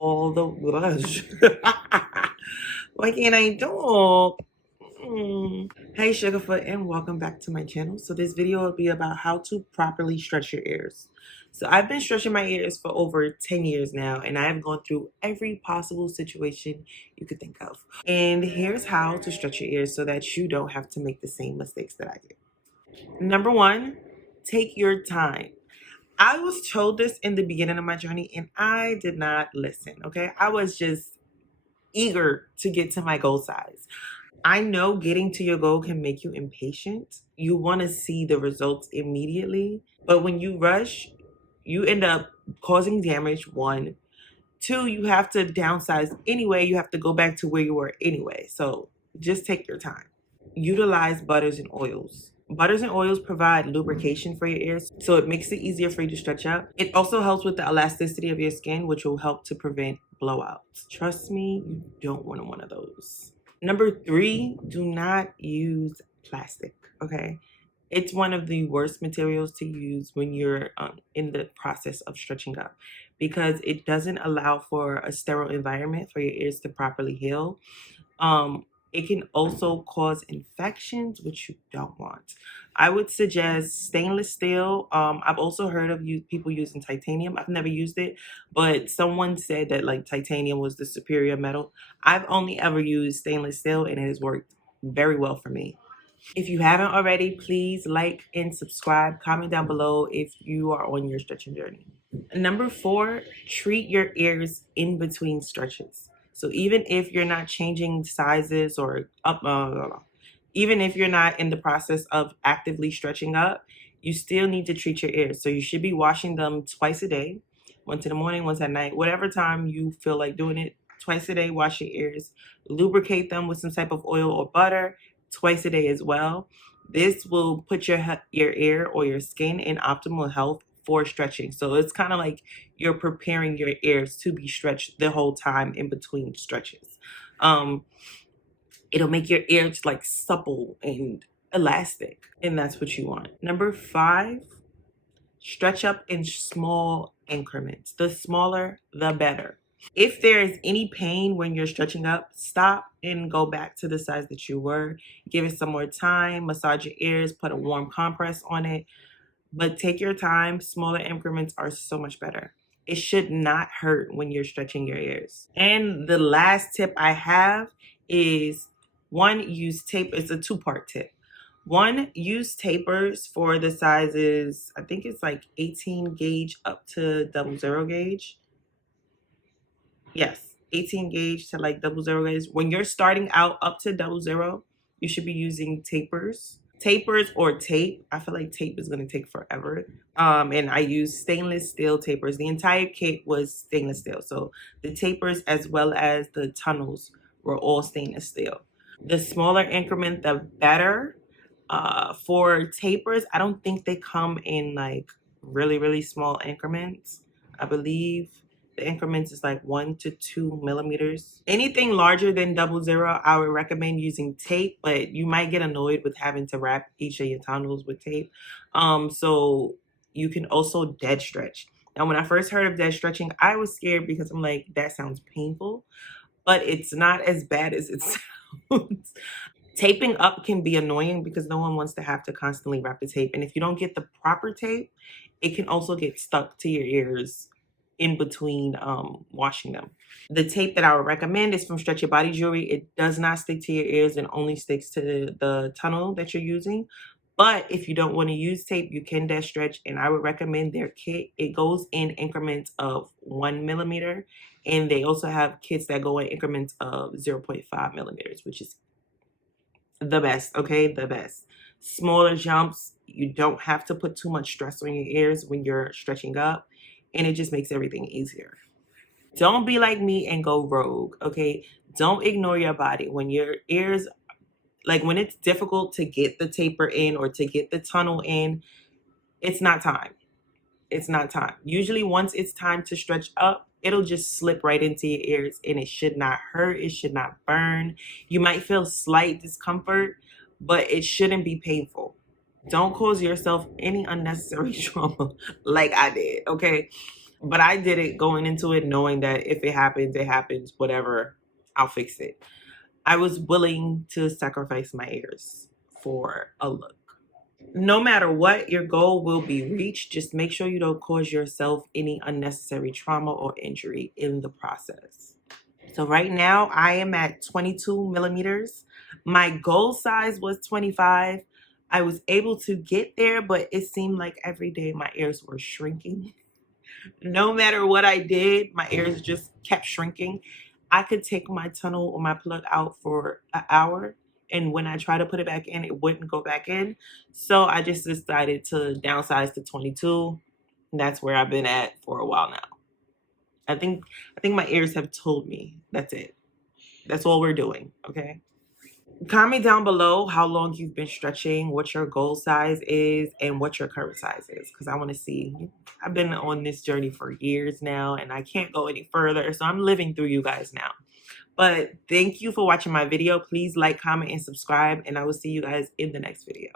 all the blush. Why can't I talk? Hey Sugarfoot, and welcome back to my channel. So this video will be about how to properly stretch your ears. So I've been stretching my ears for over 10 years now, and I have gone through every possible situation you could think of. And here's how to stretch your ears so that you don't have to make the same mistakes that I did. Number one, take your time. I was told this in the beginning of my journey and I did not listen, okay? I was just eager to get to my goal size. I know getting to your goal can make you impatient. You want to see the results immediately, but when you rush, you end up causing damage. One, two, you have to downsize anyway. You have to go back to where you were anyway. So just take your time. Utilize butters and oils. Butters and oils provide lubrication for your ears, so it makes it easier for you to stretch out. It also helps with the elasticity of your skin, which will help to prevent blowouts. Trust me, you don't want one of those. Number three, do not use plastic, okay? It's one of the worst materials to use when you're in the process of stretching up because it doesn't allow for a sterile environment for your ears to properly heal. It can also cause infections, which you don't want. I would suggest stainless steel. I've also heard of people using titanium. I've never used it, but someone said that like titanium was the superior metal. I've only ever used stainless steel and it has worked very well for me. If you haven't already, please like and subscribe. Comment down below if you are on your stretching journey. Number four, treat your ears in between stretches. So even if you're not changing sizes or even if you're not in the process of actively stretching up, you still need to treat your ears. So you should be washing them twice a day, once in the morning, once at night, whatever time you feel like doing it. Twice a day, wash your ears, lubricate them with some type of oil or butter twice a day as well. This will put your ear or your skin in optimal health for stretching. So it's kind of like you're preparing your ears to be stretched the whole time in between stretches. It'll make your ears like supple and elastic, and that's what you want. Number five, stretch up in small increments. The smaller, the better. If there is any pain when you're stretching up, stop and go back to the size that you were. Give it some more time, massage your ears, put a warm compress on it. But take your time. Smaller increments are so much better. It should not hurt when you're stretching your ears. And the last tip I have is one, use tape. It's a two-part tip. One, use tapers for the sizes, I think it's like 18 gauge up to 00 gauge. Yes, 18 gauge to like 00 gauge. When you're starting out up to 00, you should be using tapers. Tapers or tape. I feel like tape is going to take forever. And I use stainless steel tapers. The entire kit was stainless steel. So the tapers as well as the tunnels were all stainless steel. The smaller increment, the better. For tapers, I don't think they come in like really, really small increments. I believe the increments is like 1 to 2 millimeters. Anything larger than 00, I would recommend using tape, but you might get annoyed with having to wrap each of your tunnels with tape. So you can also dead stretch. Now, when I first heard of dead stretching, I was scared because I'm like, that sounds painful, but it's not as bad as it sounds. Taping up can be annoying because no one wants to have to constantly wrap the tape. And if you don't get the proper tape, it can also get stuck to your ears in between washing them. The tape that I would recommend is from Stretch Your Body Jewelry. It does not stick to your ears and only sticks to the tunnel that you're using. But if you don't want to use tape, you can dead stretch, and I would recommend their kit. It goes in increments of 1 millimeter, and they also have kits that go in increments of 0.5 millimeters, which is the best, okay? The best. Smaller jumps, you don't have to put too much stress on your ears when you're stretching up, and it just makes everything easier. Don't be like me and go rogue, okay? Don't ignore your body. When your ears, like when it's difficult to get the taper in or to get the tunnel in, it's not time. It's not time. Usually once it's time to stretch up, it'll just slip right into your ears and it should not hurt. It should not burn. You might feel slight discomfort, but it shouldn't be painful. Don't cause yourself any unnecessary trauma like I did, okay? But I did it going into it knowing that if it happens, whatever, I'll fix it. I was willing to sacrifice my ears for a look. No matter what, your goal will be reached. Just make sure you don't cause yourself any unnecessary trauma or injury in the process. So right now I am at 22 millimeters. My goal size was 25. I was able to get there, but it seemed like every day my ears were shrinking. No matter what I did, my ears just kept shrinking. I could take my tunnel or my plug out for an hour, and when I try to put it back in, it wouldn't go back in. So I just decided to downsize to 22. And that's where I've been at for a while now. I think my ears have told me that's it. That's all we're doing, okay? Comment down below how long you've been stretching, what your goal size is, and what your current size is, because I want to see. I've been on this journey for years now, and I can't go any further, so I'm living through you guys now. But thank you for watching my video. Please like, comment, and subscribe, and I will see you guys in the next video.